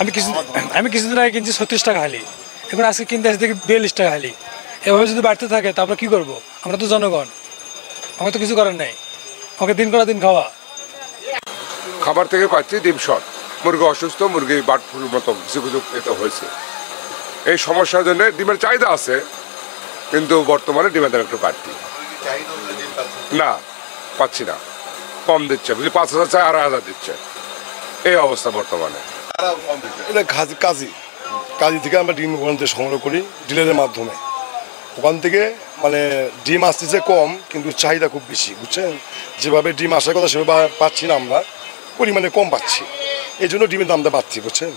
আমি কিছুদিন আগে কিনছি 36 টাকা হালি, এখন আজকে কিনতে আসি দেখি 42 টাকা হালি। এভাবে যদি বাড়তে থাকে তা আমরা কী করবো? আমরা তো জনগণ, আমার তো কিছু করার নাই, আমাকে দিন করা দিন খাওয়া। খাবার থেকে পাচ্ছি ডিম শর্ট, মুরগি অসুস্থ, মুরগি বার্ড ফ্লুর মতো কিছু কিছু পেতে হয়েছে। এই সমস্যার জন্য ডিমের চাহিদা আছে, কিন্তু বর্তমানে ডিমের দাম একটু বাড়তি। না, পাচ্ছি না, কম দিচ্ছে, বুঝলি 5,000 চাই 2,500 দিচ্ছে, এই অবস্থা বর্তমানে। এটা কাজী থেকে আমরা ডিম ওখান থেকে সংগ্রহ করি ডিলারের মাধ্যমে। ওখান থেকে মানে ডিম আসতেছে কম, কিন্তু চাহিদা খুব বেশি, বুঝছেন? যেভাবে ডিম আসার কথা সেভাবে পাচ্ছি না, আমরা পরিমাণে কম পাচ্ছি, এই জন্য ডিমের দামটা বাড়ছি, বুঝছেন?